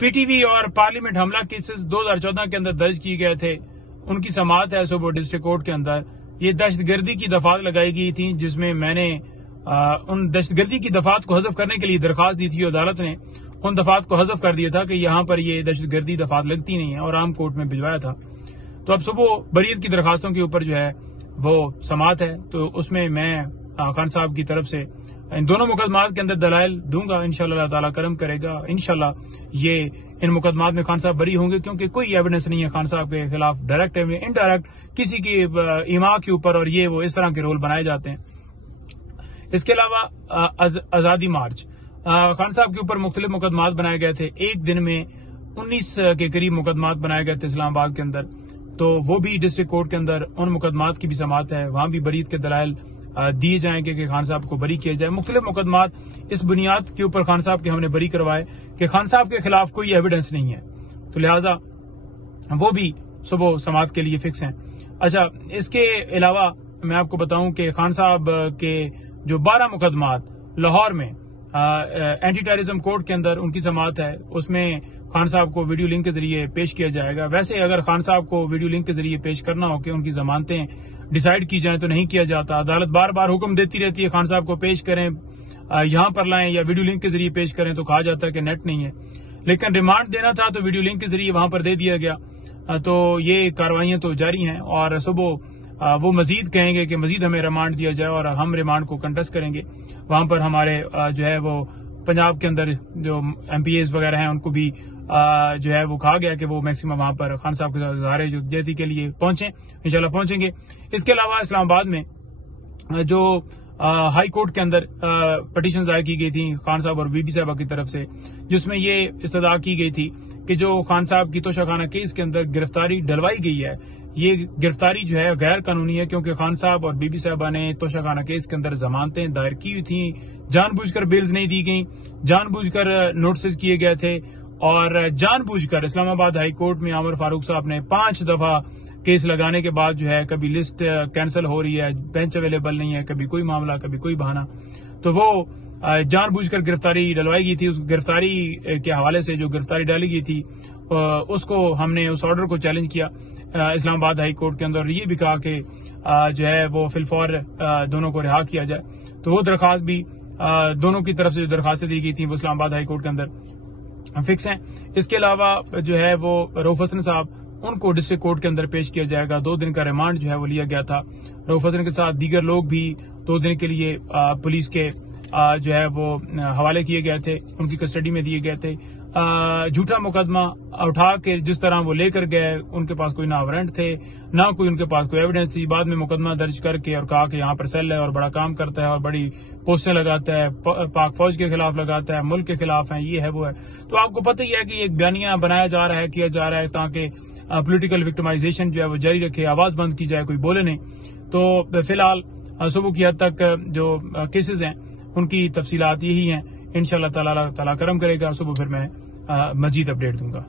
P T V اور parliament حملہ cases 2014 کے اندر درج کیے گئے تھے، ان کی سماعت ہے صوبہ ڈسٹرکٹ کورٹ کے اندر۔ یہ دہشت گردی کی دفعات لگائی گئی تھیں، جس میں میں نے ان دہشت گردی کی دفعات کو حذف کرنے کے لیے درخواست دی تھی، عدالت نے ان دفعات کو حذف کر دیا تھا کہ یہاں پر یہ دہشت گردی دفعات لگتی نہیں ہیں، اور عام کورٹ میں بھجوایا تھا۔ تو اب صبح بریت کی درخواستوں کے اوپر جو ہے وہ سماعت ہے، تو اس میں خان صاحب کی طرف سے ان دونوں مقدمات کے اندر دلائل دوں گا، انشاءاللہ اللہ تعالیٰ کرم کرے گا۔ انشاءاللہ یہ ان مقدمات میں خان صاحب بری ہوں گے، کیونکہ کوئی ایویڈنس نہیں ہے خان صاحب کے خلاف، ڈائریکٹ یا انڈائریکٹ کسی کی ایما کے اوپر، اور یہ وہ اس طرح کے رول بنائے جاتے ہیں۔ اس کے علاوہ آزادی مارچ، خان صاحب کے اوپر مختلف مقدمات بنائے گئے تھے، ایک دن میں 19 کے قریب مقدمات بنائے گئے تھے اسلام آباد کے اندر، تو وہ بھی ڈسٹرکٹ کورٹ کے اندر ان مقدمات کی بھی سماعت ہے، وہاں بھی بریت کے دلائل دیے جائیں گے کہ خان صاحب کو بری کیا جائے۔ مختلف مقدمات اس بنیاد کے اوپر خان صاحب کے ہم نے بری کروائے کہ خان صاحب کے خلاف کوئی ایویڈنس نہیں ہے، تو لہٰذا وہ بھی صبح سماعت کے لیے فکس ہیں۔ اچھا، اس کے علاوہ میں آپ کو بتاؤں کہ خان صاحب کے جو 12 مقدمات لاہور میں اینٹی ٹیررزم کورٹ کے اندر ان کی سماعت ہے، اس میں خان صاحب کو ویڈیو لنک کے ذریعے پیش کیا جائے گا۔ ویسے اگر خان صاحب کو ویڈیو لنک کے ذریعے پیش کرنا ہو کہ ان کی ضمانتیں ڈیسائیڈ کی جائیں تو نہیں کیا جاتا، عدالت بار بار حکم دیتی رہتی ہے خان صاحب کو پیش کریں، یہاں پر لائیں یا ویڈیو لنک کے ذریعے پیش کریں، تو کہا جاتا ہے کہ نیٹ نہیں ہے، لیکن ریمانڈ دینا تھا تو ویڈیو لنک کے ذریعے وہاں پر دے دیا گیا۔ تو یہ کاروائیاں تو جاری ہیں، اور صبح وہ مزید کہیں گے کہ مزید ہمیں ریمانڈ دیا جائے، اور ہم ریمانڈ کو کنٹیسٹ کریں گے۔ وہاں پر ہمارے جو ہے وہ پنجاب کے اندر جو ایم پی ایز وغیرہ ہیں ان کو بھی جو ہے وہ کہا گیا کہ وہ میکسیمم وہاں پر خان صاحب کے ساتھ اظہار یکجہتی کے لیے پہنچیں، انشاءاللہ پہنچیں گے۔ اس کے علاوہ اسلام آباد میں جو ہائی کورٹ کے اندر پٹیشن دائر کی گئی تھی خان صاحب اور بی بی صاحبہ کی طرف سے، جس میں یہ استدعا کی گئی تھی کہ جو خان صاحب کی توشہ خانہ کیس کے اندر گرفتاری ڈلوائی گئی ہے، یہ گرفتاری جو ہے غیر قانونی ہے، کیونکہ خان صاحب اور بی بی صاحبہ نے توشہ خانہ کیس کے اندر ضمانتیں دائر کی ہوئی تھیں، جان بوجھ کر بیلز نہیں دی گئیں، جان بوجھ کر نوٹسز کیے گئے تھے، اور جان بوجھ کر اسلام آباد ہائی کورٹ میں عامر فاروق صاحب نے 5 دفعہ کیس لگانے کے بعد جو ہے کبھی لسٹ کینسل ہو رہی ہے، بینچ اویلیبل نہیں ہے، کبھی کوئی معاملہ، کبھی کوئی بہانہ، تو وہ جان بوجھ کر گرفتاری ڈلوائی گئی تھی۔ اس گرفتاری کے حوالے سے جو گرفتاری ڈالی گئی تھی اس کو ہم نے اس آرڈر کو چیلنج کیا اسلام آباد ہائی کورٹ کے اندر، اور یہ بھی کہا کہ جو ہے وہ فی الفور دونوں کو رہا کیا جائے۔ تو وہ درخواست بھی دونوں کی طرف سے جو درخواستیں دی گئی تھیں وہ اسلام آباد ہائی کورٹ کے اندر فکس ہیں۔ اس کے علاوہ جو ہے وہ رؤف حسن صاحب، ان کو ڈسٹرکٹ کورٹ کے اندر پیش کیا جائے گا، 2 دن کا ریمانڈ جو ہے وہ لیا گیا تھا۔ رؤف حسن کے ساتھ دیگر لوگ بھی 2 دن کے لیے پولیس کے جو ہے وہ حوالے کیے گئے تھے، ان کی کسٹڈی میں دیے گئے تھے۔ جھوٹا مقدمہ اٹھا کے جس طرح وہ لے کر گئے، ان کے پاس کوئی نہ وارنٹ تھے، نہ کوئی ان کے پاس کوئی ایویڈنس تھی، بعد میں مقدمہ درج کر کے اور کہا کہ یہاں پر سیل ہے اور بڑا کام کرتا ہے اور بڑی پوسٹیں لگاتا ہے، پاک فوج کے خلاف لگاتا ہے، ملک کے خلاف ہیں، یہ ہے وہ ہے۔ تو آپ کو پتہ ہی ہے کہ ایک بیانیہ بنایا جا رہا ہے، کیا جا رہا ہے تاکہ پولیٹیکل وکٹمائزیشن جو ہے وہ جاری رکھے، آواز بند کی جائے، کوئی بولے نہیں۔ تو فی الحال صبح کی حد تک جو کیسز ہیں ان کی تفصیلات یہی ہیں، انشاءاللہ تعالی کرم کرے گا، صبح پھر میں مزید اپڈیٹ دوں گا۔